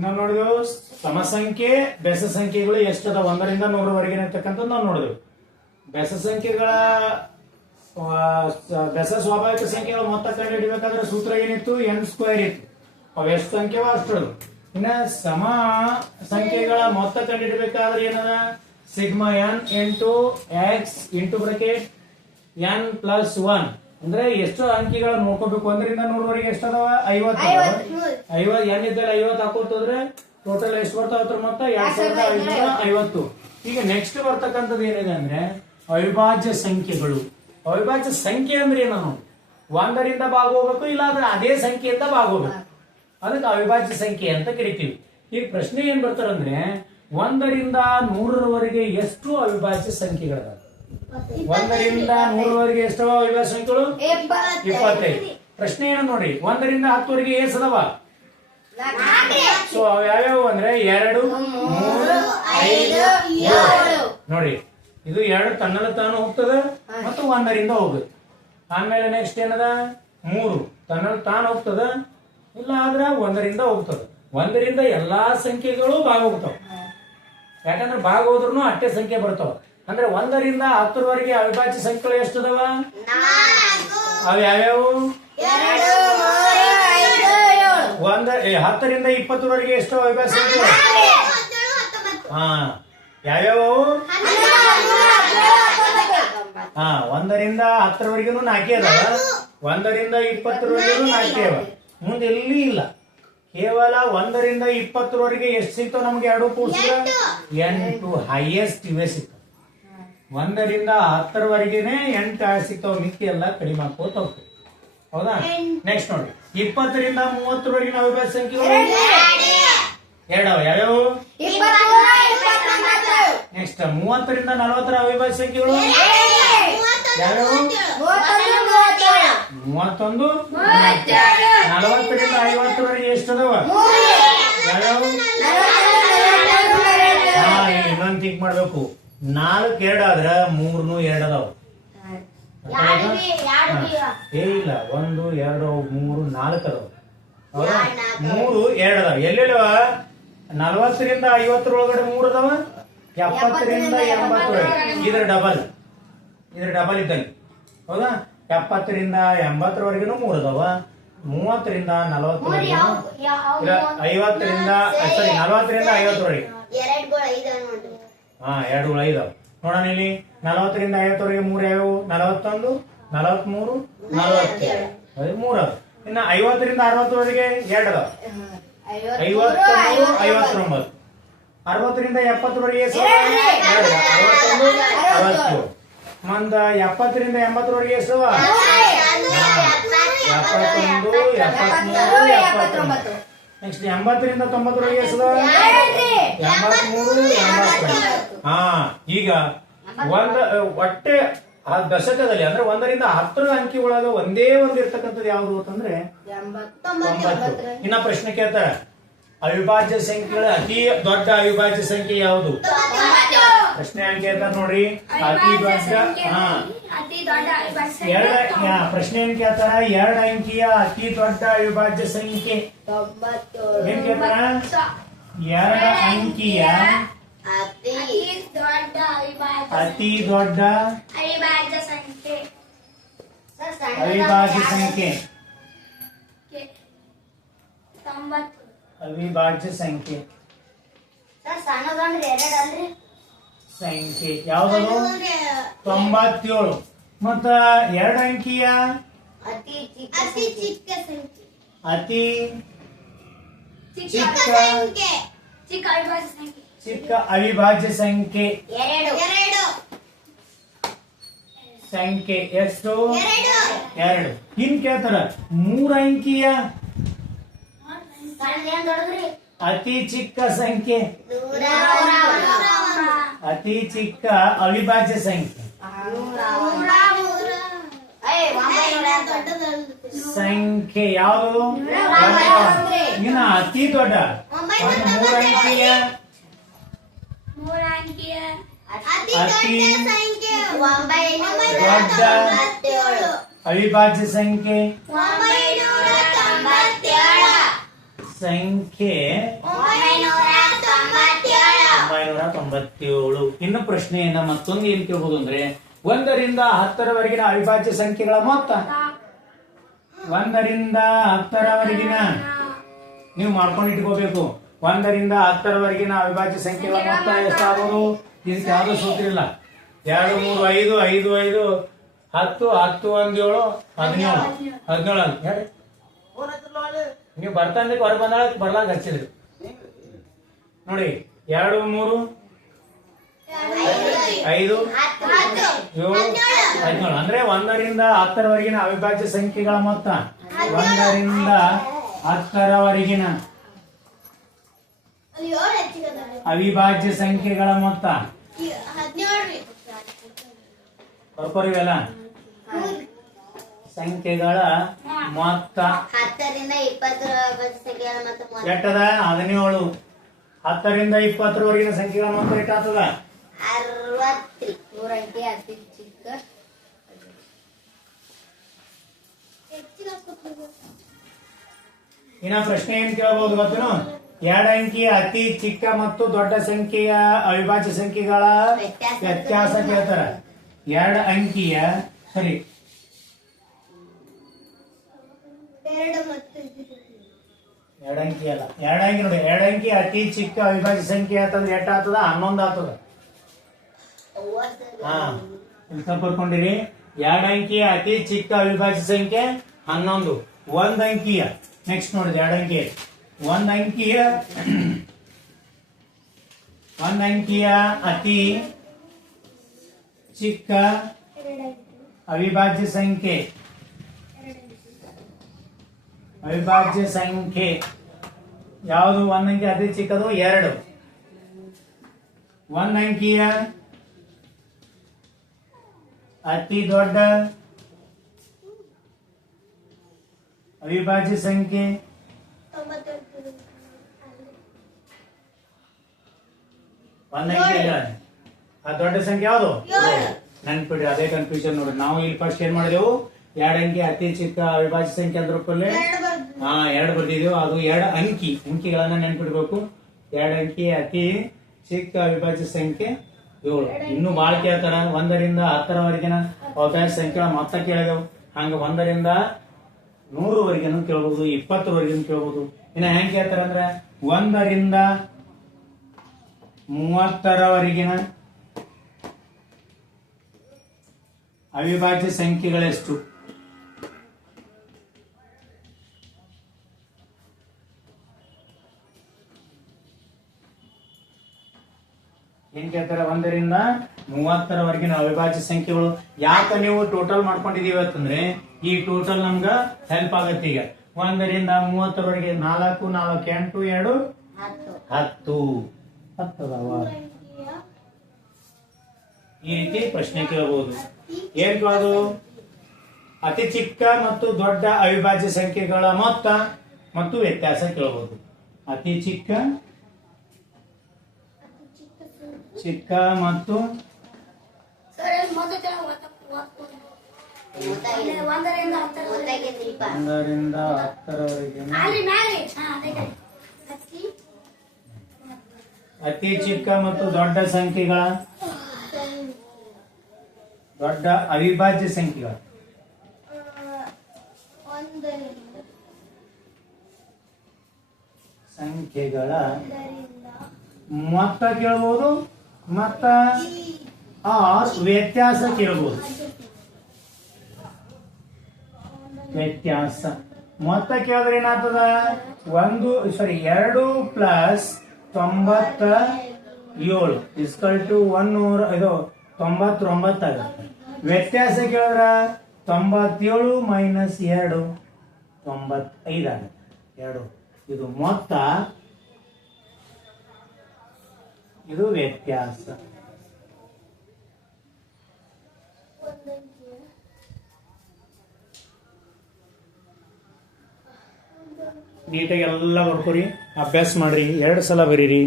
ನಾವು ನೋಡಿದೆವು ಸಮಸಂಖ್ಯೆ ಬೆಸ ಸಂಖ್ಯೆಗಳು ಎಷ್ಟದ ಒಂದರಿಂದ ನೂರವರೆಗೆ ಇರ್ತಕ್ಕಂಥದ್ದು ನಾವು ನೋಡಿದೆವು. ಬೆಸ ಸಂಖ್ಯೆಗಳ ಬೆಸ ಸ್ವಾಭಾವಿಕ ಸಂಖ್ಯೆಗಳ ಮೊತ್ತ ಕಂಡು ಹಿಡಿಬೇಕಾದ್ರೆ ಸೂತ್ರ ಏನಿತ್ತು? ಎನ್ ಸ್ಕ್ವೇರ್ ಇತ್ತು. ಅವು ಎಷ್ಟು ಸಂಖ್ಯೆವ ಅಷ್ಟು ಇನ್ನ ಸಮ ಸಂಖ್ಯೆಗಳ ಮೊತ್ತ ಕಂಡು ಹಿಡಿಬೇಕಾದ್ರೆ ಏನದ? Sigma n into x into bracket n plus one ಅಂದ್ರೆ ಎಷ್ಟು ಅಂಕಿಗಳ ನೋಡ್ಕೋಬೇಕು? ಒಂದರಿಂದ ನೂರವರೆಗೆ ಎಷ್ಟದಾವ? ಐವತ್ತು. ಐವತ್ ಐವತ್ ಐವತ್ತು ಹಾಕೋತಂದ್ರೆ ಟೋಟಲ್ ಎಷ್ಟು ಬರ್ತಾವ ಮೊತ್ತ ಎರಡ್ ಸಾವಿರದ ಐನೂರ ಐವತ್ತು. ಈಗ ನೆಕ್ಸ್ಟ್ ಬರ್ತಕ್ಕಂಥದ್ದು ಏನಿದೆ ಅಂದ್ರೆ ಅವಿಭಾಜ್ಯ ಸಂಖ್ಯೆಗಳು. ಅವಿಭಾಜ್ಯ ಸಂಖ್ಯೆ ಅಂದ್ರೆ ಏನು? ಒಂದರಿಂದ ಭಾಗ ಹೋಗ್ಬೇಕು ಇಲ್ಲ ಅಂದ್ರೆ ಅದೇ ಸಂಖ್ಯೆಯಿಂದ ಭಾಗ ಹೋಗ್ಬೇಕು ಅದಕ್ಕೆ ಅವಿಭಾಜ್ಯ ಸಂಖ್ಯೆ ಅಂತ ಕರಿತೀವಿ. ಈಗ ಪ್ರಶ್ನೆ ಏನ್ ಬರ್ತಾರಂದ್ರೆ ಒಂದರಿಂದ ನೂರರವರೆಗೆ ಎಷ್ಟು ಅವಿಭಾಜ್ಯ ಸಂಖ್ಯೆಗಳಿದಾವೆ? ಒಂದರಿಂದ ಮೂರುವರೆಗೆ ಎಷ್ಟವ ಅವಿಭಾಜ್ಯ ಸಂಖ್ಯೆಗಳು? ಇಪ್ಪತ್ತೈದು ಪ್ರಶ್ನೆ ಏನು ನೋಡಿ? ಒಂದರಿಂದ ಹತ್ತುವರೆಗೆ ಏಸ್ ಅದಾವ ಸೊ ಅವ್ ಯಾವ್ಯಾವ ಅಂದ್ರೆ ಎರಡು ಮೂರು ಐದು ನೋಡಿ ಇದು ಎರಡು ತನ್ನಲ್ಲ ತಾನು ಹೋಗ್ತದ ಮತ್ತು ಒಂದರಿಂದ ಹೋಗುತ್ತೆ. ಆಮೇಲೆ ನೆಕ್ಸ್ಟ್ ಏನದ? ಮೂರು. ತನ್ನಲ್ಲಿ ತಾನು ಹೋಗ್ತದ. ಇಲ್ಲ ಆದ್ರೆ ಒಂದರಿಂದ ಹೋಗ್ತದ. ಒಂದರಿಂದ ಎಲ್ಲಾ ಸಂಖ್ಯೆಗಳು ಭಾಗ ಹೋಗ್ತಾವ. ಯಾಕಂದ್ರೆ ಭಾಗ ಹೋದ್ರು ಅಟ್ಟೆ ಸಂಖ್ಯೆ ಬರ್ತಾವ. ಅಂದ್ರೆ ಒಂದರಿಂದ ಹತ್ತರವರೆಗೆ ಅವಿಭಾಜ್ಯ ಸಂಖ್ಯೆಗಳು ಎಷ್ಟದವ? ಅವ್ ಯಾವ್ಯಾವು? ಒಂದ ಹತ್ತರಿಂದ ಇಪ್ಪತ್ತರವರೆಗೆ ಎಷ್ಟು ಅವಿಭಾಜ್ಯ ಸಂಖ್ಯೆ ಹಾ. ಯಾವ್ಯಾವು? ಹಾ ಒಂದರಿಂದ ಹತ್ತರವರೆಗೂ ನಾಲ್ಕೇ ಅದಾವ. ಒಂದರಿಂದ ಇಪ್ಪತ್ತರವರೆಗೂ ನಾಲ್ಕೇ ಅವ ಮುಂದೆ ಎಲ್ಲಿ ಇಲ್ಲ. ಕೇವಲ ಒಂದರಿಂದ ಇಪ್ಪತ್ತರವರೆಗೆ ಎಷ್ಟು ಸಿಗ್ತಾವ ನಮ್ಗೆ ಎರಡು ಕೂಡ್ಸಿದ್ರೆ ಎಂಟು. ಹೈಯೆಸ್ಟ್ ಇವೆ ಸಿಗ್ತಾವ. ಒಂದರಿಂದ ಹತ್ತರವರೆಗೆನೆ ಎಂಟು ಸಿಗ್ತಾವ ಮಿಕ್ಕಿ ಎಲ್ಲ ಕಡಿಮೆ ಹಾಕೋತ ಹೋಗ್ತೀವಿ. ಹೌದಾ? ನೆಕ್ಸ್ಟ್ ನೋಡಿ. ಇಪ್ಪತ್ತರಿಂದ ಮೂವತ್ತರವರೆಗಿನ ಅವಿಭಾಜ್ಯ ಸಂಖ್ಯೆಗಳು ಎರಡವ ಯಾವ್ಯಾವು? ನೆಕ್ಸ್ಟ್ ಮೂವತ್ತರಿಂದ ನಲವತ್ತರ ಅವಿಭಾಜ್ಯ ಸಂಖ್ಯೆಗಳು ಯಾವ್ಯಾವು? ಮೂವತ್ತೊಂದು ನಲವತ್ತರಿಂದ ಐವತ್ತರವರೆಗೆ ಎಷ್ಟು ಅದಾವ ಯಾವ್ಯಾವು? ಇನ್ನೊಂದ್ ಥಿಂಕ್ ಮಾಡ್ಬೇಕು. ನಾಲ್ಕು ಎರಡು ಆದ್ರ ಮೂರ್ನು ಎರಡು ಅದಾವ. ಏ ಇಲ್ಲ ಒಂದು ಎರಡು ಮೂರು ನಾಲ್ಕು ಅದಾವ. ಮೂರು ಎರಡು ಅದಾವ. ಎಲ್ಲೆಲ್ಲವ? ನಲ್ವತ್ತರಿಂದ ಐವತ್ತರೊಳಗಡೆ ಮೂರು ಅದಾವ? ಎಪ್ಪತ್ತರಿಂದ ಎಂಬತ್ತರೊಳಗೆ ಇದ್ರ ಡಬಲ್ ಇದ್ರ ಡಬಲ್ ಇದ್ದಂಗೆ ಹೌದಾ? ಎಪ್ಪತ್ತರಿಂದ ಎಂಬತ್ತರವರೆಗೂ ಮೂರು ಅದಾವ. ಮೂವತ್ತರಿಂದ ನಲವತ್ತರವರೆಗೂ ಐವತ್ತರಿಂದ ಸಾರಿ ನಲವತ್ತರಿಂದ ಐವತ್ತರವರೆಗೆ. ಹಾ ಎರಡು ಐದವ ನೋಡೋಣ ಇಲ್ಲಿ. ನಲವತ್ತರಿಂದ ಐವತ್ತವರೆಗೆ ಮೂರು ಯಾವ್ಯಾವು? ನಲವತ್ತೊಂದು ನಲವತ್ಮೂರು ನಲವತ್ತೆರಡು ಅದು ಮೂರು ಅದಾವ ಇನ್ನ ಐವತ್ತರಿಂದ ಅರವತ್ತರವರೆಗೆ ಎರಡು ಅದಾವ ಐವತ್ತೊಂದು ಐವತ್ತೊಂಬತ್ತು. ಅರವತ್ತರಿಂದ? ಎರಡು. ಅರವತ್ತೊಂದು ಅರವತ್ತೇಳು. ಮಂದ ಎಪ್ಪತ್ತರಿಂದ ಎಂಬತ್ತರವರೆಗೆ. ಎಪ್ಪತ್ತೊಂದು ಎಪ್ಪತ್ಮೂರು ಎಪ್ಪತ್ತೊಂಬತ್ತು. ನೆಕ್ಸ್ಟ್ ಎಂಬತ್ತರಿಂದ ತೊಂಬತ್ತರೊಳಗೆ? ಎಂಬತ್ಮೂರು ಹಾ ಈಗ ಒಂದ ಒಟ್ಟೆ ಆ ದಶಕದಲ್ಲಿ ಅಂದ್ರೆ ಒಂದರಿಂದ ಹತ್ತರ ಅಂಕಿ ಒಳಗ ಒಂದೇ ಒಂದು ಇರ್ತಕ್ಕಂಥದ್ದು ಯಾವುದು ಅಂತಂದ್ರೆ ಇನ್ನ ಪ್ರಶ್ನೆ ಕೇಳ್ತಾರೆ. ಅವಿಭಾಜ್ಯ ಸಂಖ್ಯೆಗಳ ಅತಿ ದೊಡ್ಡ ಅವಿಭಾಜ್ಯ ಸಂಖ್ಯೆ ಯಾವುದು? ಪ್ರಶ್ನೆ ಹೆಂಗ್ ಕೇಳ್ತಾರೆ ನೋಡ್ರಿ? ಅತಿ ದೊಡ್ಡ ಹಾ. ಅತಿ ದೊಡ್ಡ ಅವಿಭಾಜ್ಯ ಎರಡ ಯಾ, ಪ್ರಶ್ನೆ ಏನ್ ಕೇಳ್ತಾರ? ಎರಡ್ ಅಂಕಿಯ ಅತಿ ದೊಡ್ಡ ಅವಿಭಾಜ್ಯ ಸಂಖ್ಯೆ. ಏನ್ ಕೇಳ್ತಾರ? ಎರಡ ಅಂಕಿಯ ಅತಿ. ದೊಡ್ಡ ಅವಿಭಾಜ್ಯ ಅತಿ ದೊಡ್ಡ ಅವಿಭಾಜ್ಯ ಸಂಖ್ಯೆ. ಅವಿಭಾಜ್ಯ ಸಂಖ್ಯೆ. ತೊಂಬತ್ತು. ಅವಿಭಾಜ್ಯ ಸಂಖ್ಯೆ. ಸಣ್ಣದೊಂದ್ರಿ ಎರಡಲ್ರಿ ಸಂಖ್ಯೆ ಯಾವ್ದು ತೊಂಬತ್ತೇಳು. ಮತ್ತ ಎರಡು ಅಂಕಿಯ? ಅತಿ ಚಿಕ್ಕ ಅತಿ ಚಿಕ್ಕ ಅವಿಭಾಜ್ಯ ಸಂಖ್ಯೆ. ಸಂಖ್ಯೆ. ಎರಡು. ಎರಡು. ಸಂಖ್ಯೆ ಎಷ್ಟು? ಎರಡು. ಇನ್ ಕೇಳ್ತಾರ ಮೂರ ಅಂಕಿಯ? ಅತಿ ಚಿಕ್ಕ ಸಂಖ್ಯೆ. ನೂರ ಅತಿ ಚಿಕ್ಕ ಅವಿಭಾಜ್ಯ ಸಂಖ್ಯೆ. ನೂರ ಸಂಖ್ಯೆ ಯಾವುದು? ಇನ್ನ ಅತಿ ದೊಡ್ಡ. ಒಂದು ಮೂರ್ ಅಂಕಿಯ ಮೂರ ಅಂಕಿಯ ಅತಿ ಸಂಖ್ಯೆ ದೊಡ್ಡ ಅವಿಭಾಜ್ಯ ಸಂಖ್ಯೆ. ಸಂಖ್ಯೆ ಒಂಬೈನೂರ ತೊಂಬತ್ತೇಳು. ಇನ್ನು ಪ್ರಶ್ನೆಯನ್ನ ಮತ್ತೊಂದು ಏನ್ ಕೇಳ್ಬೋದು ಅಂದ್ರೆ, ಒಂದರಿಂದ ಹತ್ತರವರೆಗಿನ ಅವಿಭಾಜ್ಯ ಸಂಖ್ಯೆಗಳ ಮೊತ್ತ. ಒಂದರಿಂದ ಹತ್ತರವರೆಗಿನ ನೀವು ಮಾಡ್ಕೊಂಡು ಇಟ್ಕೋಬೇಕು. ಒಂದರಿಂದ ಹತ್ತರವರೆಗಿನ ಅವಿಭಾಜ್ಯ ಸಂಖ್ಯೆಗಳ ಮೊತ್ತ ಎಷ್ಟಾಗೋದು? ಇದಕ್ಕೆ ಯಾವುದೂ ಸೂತ್ರ ಇಲ್ಲ. ಎರಡು, ಮೂರು, ಐದು ಐದು ಐದು, ಹತ್ತು ಹತ್ತು, ಒಂದೇಳು, ಹದಿನೇಳು. ಹದಿನೇಳು ಅಂತ ಹೇಳಿ ನೀವು ಬರ್ತಾನೆ ಹೊರ ಬಂದಾಳ ಬರ್ಲಾಕ ಹಚ್ಚಿದ್ರಿ. ನೋಡಿ ಎರಡು ಮೂರು ಐದು ಏಳು ಹದಿನೇಳು. ಅಂದ್ರೆ ಒಂದರಿಂದ ಹತ್ತರವರೆಗಿನ ಅವಿಭಾಜ್ಯ ಸಂಖ್ಯೆಗಳ ಮೊತ್ತ. ಒಂದರಿಂದ ಹತ್ತರವರೆಗಿನ ಅವಿಭಾಜ್ಯ ಸಂಖ್ಯೆಗಳ ಮೊತ್ತ. ಬರ್ಕೋರಿವೆಲ್ಲ ಸಂಖ್ಯೆಗಳ ಮೊತ್ತ ಹತ್ತರಿಂದ ಎಟ್ಟದ ಹದಿನೇಳು. ಹತ್ತರಿಂದ ಇಪ್ಪತ್ತರವರೆಗಿನ ಸಂಖ್ಯೆಗಳ ಮೊತ್ತ ಎಷ್ಟಾಗ್ತದ ಅತಿ ಚಿಕ್ಕ. ಇನ್ನ ಪ್ರಶ್ನೆ ಏನ್ ಕೇಳಬಹುದು ಗೊತ್ತೇನು? ಎರಡ ಅಂಕಿ ಅತಿ ಚಿಕ್ಕ ಮತ್ತು ದೊಡ್ಡ ಸಂಖ್ಯೆಯ ಅವಿಭಾಜ್ಯ ಸಂಖ್ಯೆಗಳ. ವ್ಯತ್ಯಾಸ ಕೇಳ್ತಾರ. ಎರಡ ಅಂಕಿಯ ಸರಿ ಎರಡು ಅಂಕಿ ಅಲ್ಲ. ಎರಡು ಅಂಕಿ ನೋಡಿ. ಎರಡು ಅಂಕಿ ಅತಿ ಚಿಕ್ಕ ಅವಿಭಾಜ್ಯ ಸಂಖ್ಯೆ ಆತಂದ್ರೆ ಎಷ್ಟ್ ಆಗ್ತದ? ಹನ್ನೊಂದು ಆತದ ಹಾ. ಇಲ್ಲಿ ತಪ್ಪ್ ಬರ್ಕೊಂಡಿರಿ ಎರಡು ಅಂಕಿಯ ಅತಿ ಚಿಕ್ಕ ಅವಿಭಾಜ್ಯ ಸಂಖ್ಯೆ ಹನ್ನೊಂದು. ಒಂದ್ ಅಂಕಿಯ. ನೆಕ್ಸ್ಟ್ ನೋಡಿದ. ಎರಡಂಕಿ ಅಂಕಿ. ಒಂದ್ ಅಂಕಿಯ ಒಂದ್ ಅಂಕಿಯ ಅತಿ ಚಿಕ್ಕ ಅವಿಭಾಜ್ಯ ಸಂಖ್ಯೆ ಅವಿಭಾಜ್ಯ ಸಂಖ್ಯೆ. ಯಾವುದು ಒಂದ್ ಅಂಕಿ ಅತಿ ಚಿಕ್ಕದು ಎರಡು. ಒಂದ್ ಅಂಕಿಯ ಅತಿ ದೊಡ್ಡ ಅವಿಭಾಜ್ಯ ಸಂಖ್ಯೆ. ಒಂದ್ ಅಂಕಿ ಆ ದೊಡ್ಡ ಸಂಖ್ಯೆ ಯಾವುದು. ನೆನ್ಪಿಡ್ರಿ ಅದೇ ಕನ್ಫ್ಯೂಷನ್ ನೋಡಿ. ನಾವು ಇಲ್ಲಿ ಫಸ್ಟ್ ಏನ್ ಮಾಡಿದೆವು? ಎರಡು ಅಂಕಿ ಅತಿ ಚಿಕ್ಕ ಅವಿಭಾಜ್ಯ ಸಂಖ್ಯೆ ಅಂದ್ರ ಕೂಡಲೇ ಹಾ ಎರಡು ಬರ್ದಿದ್ವಿ ಅದು ಎರಡು ಅಂಕಿ ಅಂಕಿಗಳನ್ನ ನೆನ್ಪಿಡ್ಬೇಕು. ಎರಡು ಅಂಕಿ ಅತಿ ಚಿಕ್ಕ ಅವಿಭಾಜ್ಯ ಸಂಖ್ಯೆ ಏಳು. ಇನ್ನು ಬಾಳ ಕೇಳ್ತಾರ ಒಂದರಿಂದ ಹತ್ತರವರೆಗಿನ ಅವಿಭಾಜ್ಯ ಸಂಖ್ಯೆ ಮೊತ್ತ ಕೇಳಿದೆವು. ಹಂಗ ಒಂದರಿಂದ ನೂರವರೆಗಿನ ಕೇಳ್ಬೋದು ಇಪ್ಪತ್ತರವರೆಗಿನ ಕೇಳ್ಬೋದು. ಇನ್ನ ಹೆಂಗ್ ಕೇಳ್ತಾರ ಅಂದ್ರ ಒಂದರಿಂದ ಮೂವತ್ತರವರೆಗಿನ ಅವಿಭಾಜ್ಯ ಸಂಖ್ಯೆಗಳೆಷ್ಟು? ಏನ್ ಕೇಳ್ತಾರೆ ಒಂದರಿಂದ ಮೂವತ್ತರವರೆಗಿನ ಅವಿಭಾಜ್ಯ ಸಂಖ್ಯೆಗಳು. ಯಾಕೆ ನೀವು ಟೋಟಲ್ ಮಾಡ್ಕೊಂಡಿದೀವಿ ಅಂತಂದ್ರೆ ಈ ಟೋಟಲ್ ನಮ್ಗ ಹೆಲ್ಪ್ ಆಗತ್ತೆ ಈಗ. ಒಂದರಿಂದ ಮೂವತ್ತರವರೆಗೆ ನಾಲ್ಕು ನಾಲ್ಕು ಎಂಟು ಎರಡು ಹತ್ತು. ಹತ್ತು. ಹತ್ತದವ? ಈ ರೀತಿ ಪ್ರಶ್ನೆ ಕೇಳಬಹುದು. ಏನ್ ಅದು? ಅತಿ ಚಿಕ್ಕ ಮತ್ತು ದೊಡ್ಡ ಅವಿಭಾಜ್ಯ ಸಂಖ್ಯೆಗಳ ಮೊತ್ತ ಮತ್ತು ವ್ಯತ್ಯಾಸ ಕೇಳಬಹುದು. ಅತಿ ಚಿಕ್ಕ ಚಿಕ್ಕ ಮತ್ತು ಒಂದರಿಂದ ಹತ್ತರವರೆಗೆ. ಅತಿ ಚಿಕ್ಕ ಮತ್ತು ದೊಡ್ಡ ಸಂಖ್ಯೆಗಳ? ದೊಡ್ಡ ಅವಿಭಾಜ್ಯ ಸಂಖ್ಯೆಗಳ? ಸಂಖ್ಯೆಗಳ ಮೊತ್ತ ಕೇಳಬಹುದು ಮತ್ತ ಆ ವ್ಯತ್ಯಾಸ ಕೇಳಬಹುದು ವ್ಯತ್ಯಾಸ. ಮೊತ್ತ ಕೇಳಿದ್ರೆ ಏನಾಗ್ತದ? ಒಂದು ಸಾರಿ ಎರಡು ಪ್ಲಸ್ ತೊಂಬತ್ತ ಏಳು ಇಸ್ಕಲ್ ಟು ಒನ್ ನೂರ ಇದು ತೊಂಬತ್ತೊಂಬತ್ತು ವ್ಯತ್ಯಾಸ ಕೇಳಿದ್ರ? ತೊಂಬತ್ತೇಳು ಮೈನಸ್ ಎರಡು, ತೊಂಬತ್ತೈದು ಆಗುತ್ತೆ. ಎರಡು. ಇದು ಮೊತ್ತ ಇದು ವ್ಯತ್ಯಾಸ. ನೀಟಾಗಿ ಎಲ್ಲ ಬರ್ಕೊರಿ ಅಭ್ಯಾಸ ಮಾಡ್ರಿ. ಎರಡು ಸಲ ಬರೀರಿ.